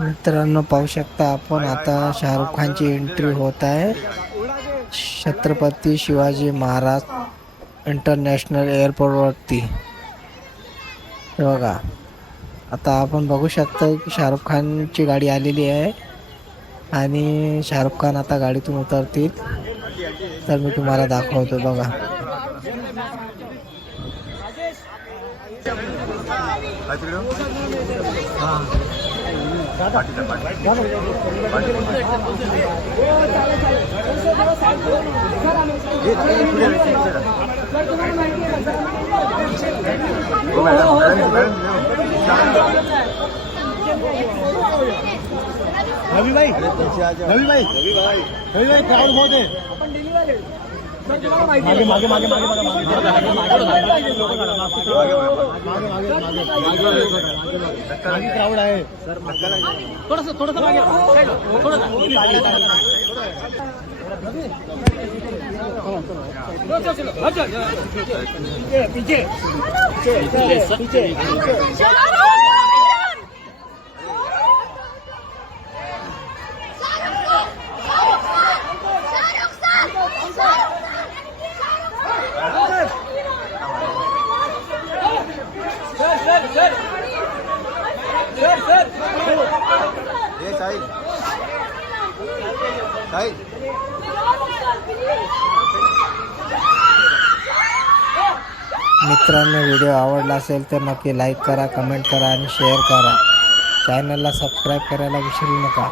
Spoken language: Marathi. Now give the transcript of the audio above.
मित्रांनो पाहू शकता आपण आता शाहरुख खानची एंट्री होत आहे. छत्रपती शिवाजी महाराज इंटरनॅशनल एअरपोर्टवरती बघा आता आपण बघू शकतो की शाहरुख खानची गाडी आलेली आहे आणि शाहरुख खान आता गाडीतून उतरतील. तर मी तुम्हाला दाखवतो बघा. रवि भाई रवि भाई रवि भाई क्राउड बहुत है. मागे मागे मागे मागे मागे क्राऊड आहे थोडस थोडस मागे थोडस पीछे पीछे साहिल. साहिल. मित्रांनो व्हिडिओ आवडला असेल तर नक्की लाईक करा कमेंट करा आणि शेअर करा. चॅनलला सबस्क्राईब करायला विसरू नका.